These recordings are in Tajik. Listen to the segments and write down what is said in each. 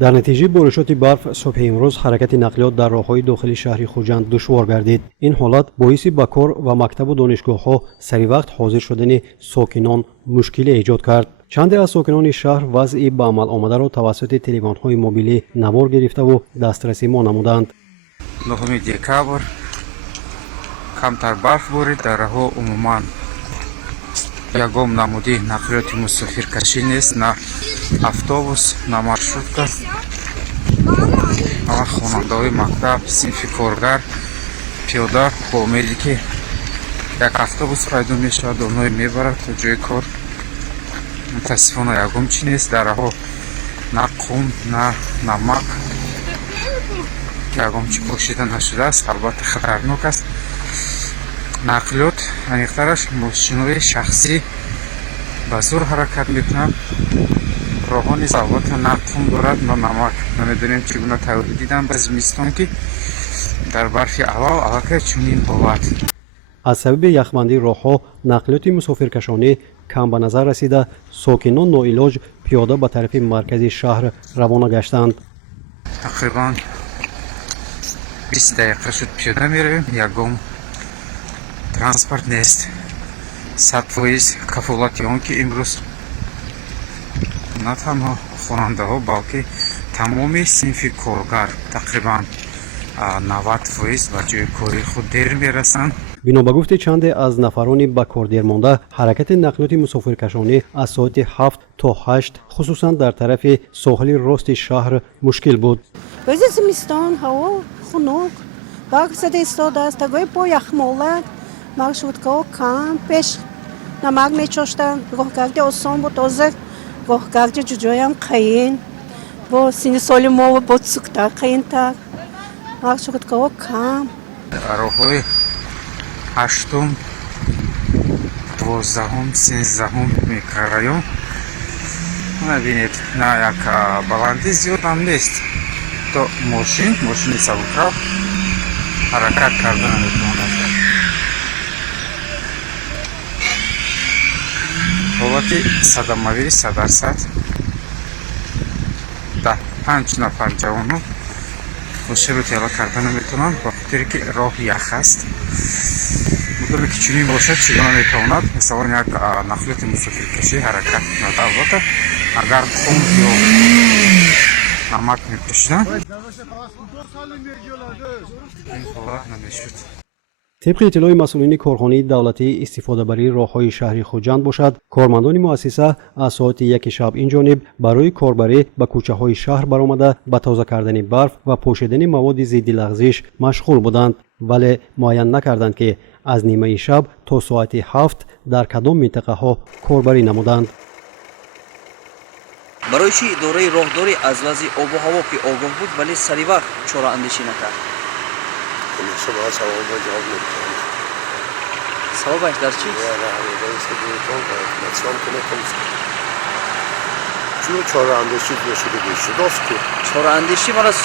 дар натиҷаи боришоти барф субҳи имрӯз ҳаракати нақлиёт дар роҳҳои дохили шаҳри хуҷанд душвор гардид. ин ҳолат боиси ба кор ва мактабу донишгоҳҳо саривақт ҳозир шудани сокинон мушкилӣ эҷод кард. чанде аз сокинони шаҳр вазъи ба амал омадаро тавассути телефонҳои мобилӣ навор гирифтаву дастрасӣ мо намуданд. 9 декабр камтар барф борид дар раҳо умуман ягом намуди нақлиёти мусофиркашӣ нест, на автобус, на маршрутка, ва хонандаҳои мактаб, синфи коргар, пиёда бо умеде ки як автобус пайдо мешавад, онҳое мебарад то ҷои кор. мутаассифона ягом чӣ нест дар раҳо, на қум, на намак, ягом чӣ пошида нашудааст. албатта хатарнок аст. нақлиёт аниқтараш мошинои шахсӣ ба зур ҳаракат мекунад. роҳҳо низ албатта на қум дорад, на намак. намедонем чӣ гуна тайёрӣ дидан ба зимистон ки дар барфи аввал аллакай чунин ҳолат. аз сабаби яхбандии роҳҳо нақлиёти мусофиркашонӣ кам ба назар расида, сокинон ноилоҷ пиёда ба тарафи маркази шаҳр равона гаштанд. тақрибан 20 дақиқа шуд пиёда меравем. ягом транспорт нест. 100% кафолати он ки имрӯз на танҳо хонандаҳо, балки тамоми синфи коргар тақрибан 90% ба ҷои кори худ дер мерасанд. бино ба гуфти чанде аз нафарони ба кор дермонда, ҳаракати нақлиёти мусофиркашонӣ аз соати 7 то 8 хусусан дар тарафи соҳили рости шаҳр мушкил буд. рӯзи зимистон ҳаво хунук, барф зада истодааст, тагоҳи бо яхмолак, маршруткаҳо кам, пеш намак мечоштанд, роҳгарди осон буд. ҳозир роҳгарди ҷуҷоям қаин, бо синни соли мо бо сӯктар қаинтар, маршруткаҳо кам. роҳҳои 8, 12, 13 микрорайон набинед, на як баландӣ зиёд ҳам нест, то мошини сабукрав ҳаракат карда наметавонад. ҳолати садамавии 100%. 5 нафар ҷавонон мошинро тела карда наметавонанд, ба хотире ки роҳ ях аст. мудоме ки чунин бошад, чӣ гуна метавонад мисалан як нақлиёти мусофиркашӣ ҳаракат кунад. албатта агар қум ё намак мепӯшиданд, ин ҳолат намешуд. طبق اطلاع مسئولین کارخانه دولتی استفاده بری راههای شهری خوجند باشد، کارمندان مؤسسه از ساعت 1 شب این جانب برای کاربری به کوچه های شهر برآمده به تازه کردن برف و پوشیدن مواد ضد لغزش مشغول بودند، ولی معین نکردند که از نیمه شب تا ساعت 7 در کدام منطقه ها کاربری نمودند. برای چی اداره راهداری از وضع آب و هوا که آگاه بود ولی سریع چاره اندیشی نکرد؟ سببش در چی؟ چاره اندیشی نشده بود. چاره اندیشی من از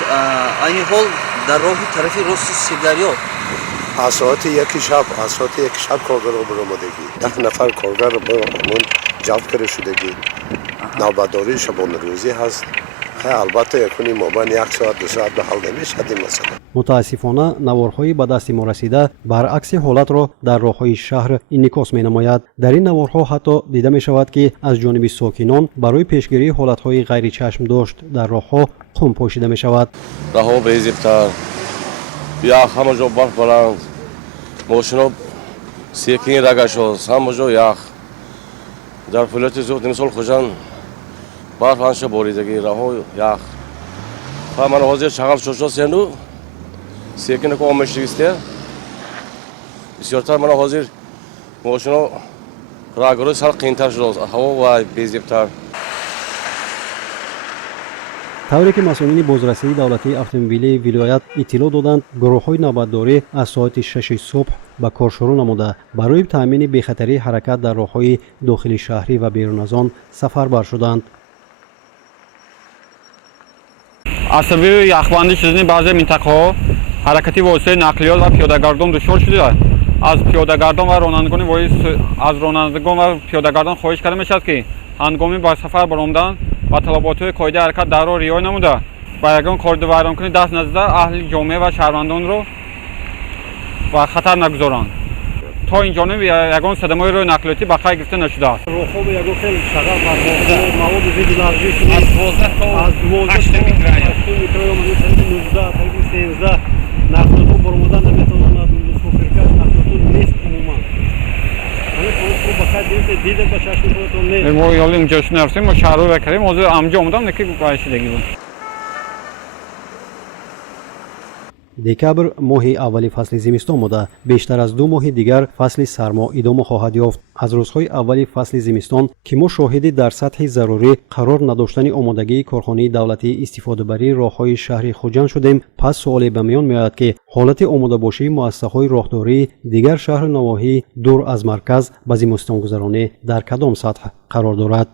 این حال در راه طرفی راست سیردریا از ساعت 1 شب کارگر رو برآمدگی. 10 نفر کارگر رو برامون جلب کرده شدگی. نوبتداری شبانه روزی هست. البته یکونی مابین 1 ساعت 2 ساعت به حل نمیشه مثلا. متاسفانه نوارهای به دست ما رسیده برعکس حالت را در راههای شهر انعکاس می‌نماید. در این نوارها حتی دیده می‌شود که از جانب ساکنان برای پیشگیری حالت‌های غیر چشم داشت در راهها قم پوشیده می‌شود. راهها بیضی‌تر، یخ همه جا برف بلند، ماشینا سیکین رگش‌هاست، همه جا یخ. در فعالیت زود مثال خوجند برف انشه باریدگی راهها یخ. من حاضر شغل شوشا سینو سیکن کو آمشتگیسته بسیارتر من حاضر ماشینا راهگرای سر قینتر شده هوا و بیزیبتر. طوری که مسئولین بازرسی دولتی اتومبیلی ولایت اطلاع دادند، گروه‌های نوبتداری از ساعت 6 صبح به کار شروع نموده برای تامین بی‌خطری حرکت در راه‌های داخلی شهری و بیرون از آن سفربر شدند. از سبب یخبندی شدن بعضی منطقه‌ها حرکتی واسه نقلیات و پیاده‌گردان دشوار شده است. از پیاده‌گردان و رانندگان و پیاده‌گردان خواهش کرده می‌شود که هنگام با سفر برآمدن ва талаботҳои қоидаи ҳаракат дарро риоя намуда ба ягон корди вайронкунӣ даст назда аҳли ҷомеа ва шаҳрвандонро ба хатар нагузоранд. То ин ҷониб ягон садамаи роҳи нақлиётӣ ба қайд гирифта нашудааст. роҳҳо ягон хеле шағал барбохта маводи зидди ларзиши аз 12 то 8 микроём 19 тариқи 13 нақлиётҳо баромада наметавонад мусофиркаш нақлиётҳо нест умуман. ба қайд гирифта дида ба чашми худатон нест. мо ёли инҷошӣ нарафтем, мо шаҳрҳои кардем, ҳозир амҷо омадам, неки байшидагӣ буд. декабр моҳи аввали фасли зимистон буда бештар аз 2 моҳи дигар фасли сармо идома хоҳад ёфт. аз рӯзҳои аввали фасли зимистон ки мо шоҳиди дар сатҳи зарурӣ қарор надоштани омодагии корхонаи давлатии истифодабарии роҳҳои шаҳри хуҷанд шудем, пас суоле ба миён меояд ки ҳолати омодабошии муассисаҳои роҳдории дигар шаҳру навоҳӣ дур аз марказ ба зимистонгузаронӣ дар кадом сатҳ қарор дорад.